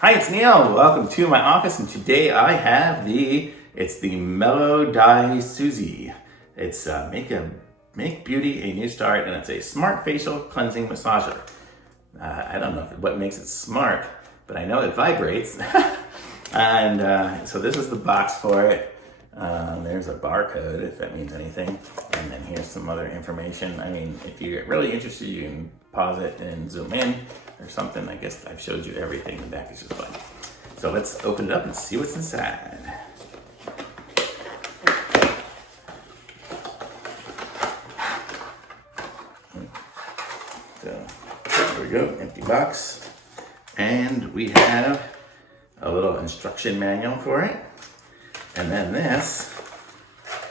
Hi, it's Neil. Welcome to my office, and today I have it's the MelodySusie. It's Make Beauty a New Start, and it's a smart facial cleansing massager. I don't know what makes it smart, but I know it vibrates. And so this is the box for it. There's a barcode, if that means anything. And then here's some other information. I mean, if you get really interested, you can pause it and zoom in or something. I guess I've showed you everything. The back is just fun. So let's open it up and see what's inside. So there we go, empty box. And we have a little instruction manual for it. And then this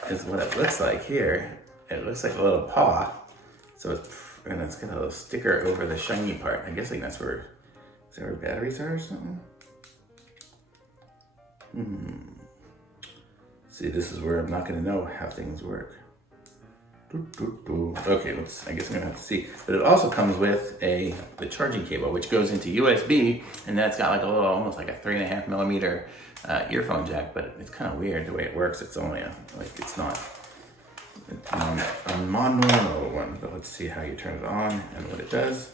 is what it looks like here. It looks like a little paw. So it's got a little sticker over the shiny part. I'm guessing that's where, is that where batteries are or something? See, this is where I'm not gonna know how things work. Okay, I guess I'm gonna have to see. But it also comes with the charging cable, which goes into USB, and that's got like a little, almost like a 3.5 millimeter earphone jack, but it's kind of weird the way it works. It's only it's not a non-normal one, but let's see how you turn it on and what it does.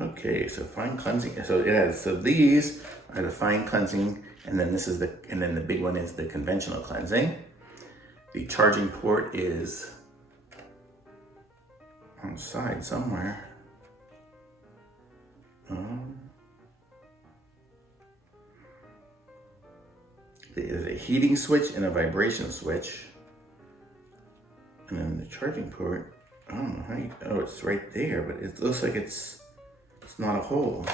Okay, so fine cleansing. So these are the fine cleansing, and then the big one is the conventional cleansing. The charging port is on the side somewhere. There's a heating switch and a vibration switch. And then the charging port, I don't know how it's right there, but it looks like it's not a hole.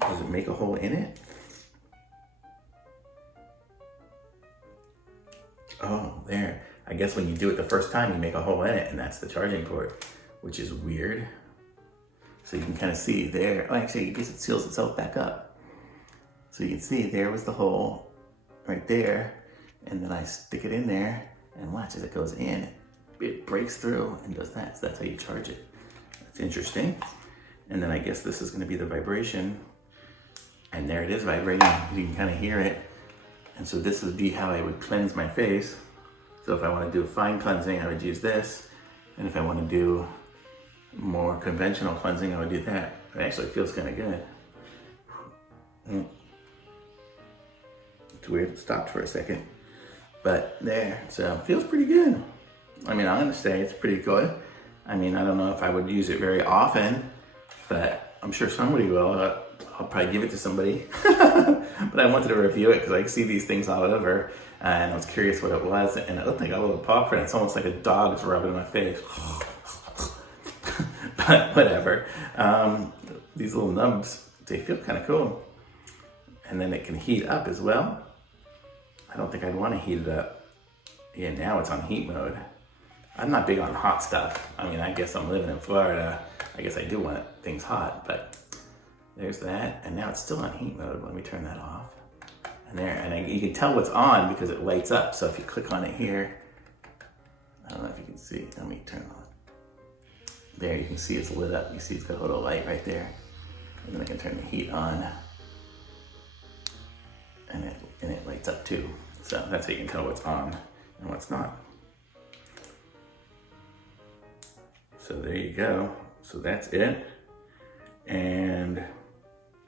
Does it make a hole in it? Oh, there. I guess when you do it the first time, you make a hole in it, and that's the charging port, which is weird. So you can kind of see there. Oh, actually, I guess it seals itself back up. So you can see there was the hole right there, and then I stick it in there, and watch as it goes in, it breaks through and does that. So that's how you charge it. That's interesting. And then I guess this is going to be the vibration, and there it is vibrating. You can kind of hear it. And so this would be how I would cleanse my face. So if I want to do a fine cleansing, I would use this, and if I want to do more conventional cleansing, I would do that. It actually feels kind of good. It's weird, it stopped for a second. But there, so it feels pretty good. I mean, I'm gonna say it's pretty good. I mean, I don't know if I would use it very often, but I'm sure somebody will. I'll probably give it to somebody. But I wanted to review it because I see these things all over, and I was curious what it was, and it looked like a little paw print. It's almost like a dog's rubbing my face. But whatever. These little nubs, they feel kind of cool. And then it can heat up as well. I don't think I'd want to heat it up. Yeah, now it's on heat mode. I'm not big on hot stuff. I mean, I guess I'm living in Florida. I guess I do want things hot, but there's that. And now it's still on heat mode. Let me turn that off. And there, and you can tell what's on because it lights up. So if you click on it here, I don't know if you can see. Let me turn it on. There, you can see it's lit up. You see it's got a little light right there. And then I can turn the heat on. And it lights up too. So that's how you can tell what's on and what's not. So there you go. So that's it. And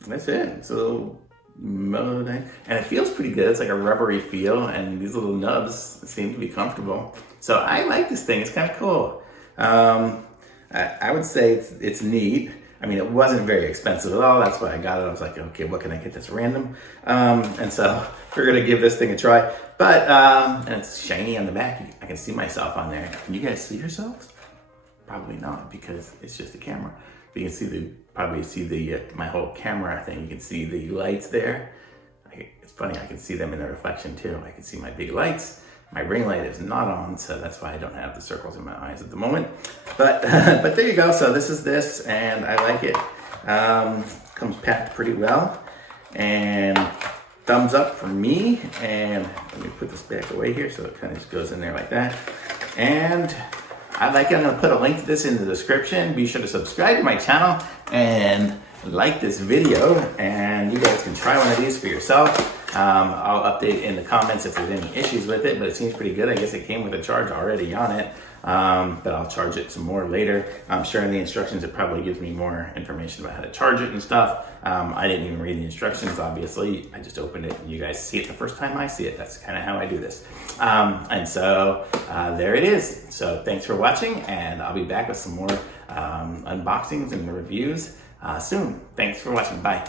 that's it. So Melody, and it feels pretty good. It's like a rubbery feel, and these little nubs seem to be comfortable. So I like this thing. It's kind of cool. I would say it's neat. I mean, it wasn't very expensive at all. That's why I got it. I was like, okay, what can I get that's random? And so we're gonna give this thing a try. But, and it's shiny on the back. I can see myself on there. Can you guys see yourselves? Probably not, because it's just a camera. But you can see probably see my whole camera thing. You can see the lights there. It's funny, I can see them in the reflection too. I can see my big lights. My ring light is not on, so that's why I don't have the circles in my eyes at the moment. But but there you go. So this is this, and I like it. Comes packed pretty well, and thumbs up for me. And let me put this back away here so it kind of just goes in there like that. And I'm going to put a link to this in the description. Be sure to subscribe to my channel and like this video, and you guys can try one of these for yourself. I'll update in the comments if there's any issues with it, but it seems pretty good. I guess it came with a charge already on it, but I'll charge it some more later. I'm sure in the instructions it probably gives me more information about how to charge it and stuff. I didn't even read the instructions, obviously. I just opened it and you guys see it the first time I see it. That's kind of how I do this. And so there it is. So thanks for watching, and I'll be back with some more unboxings and reviews soon. Thanks for watching. Bye.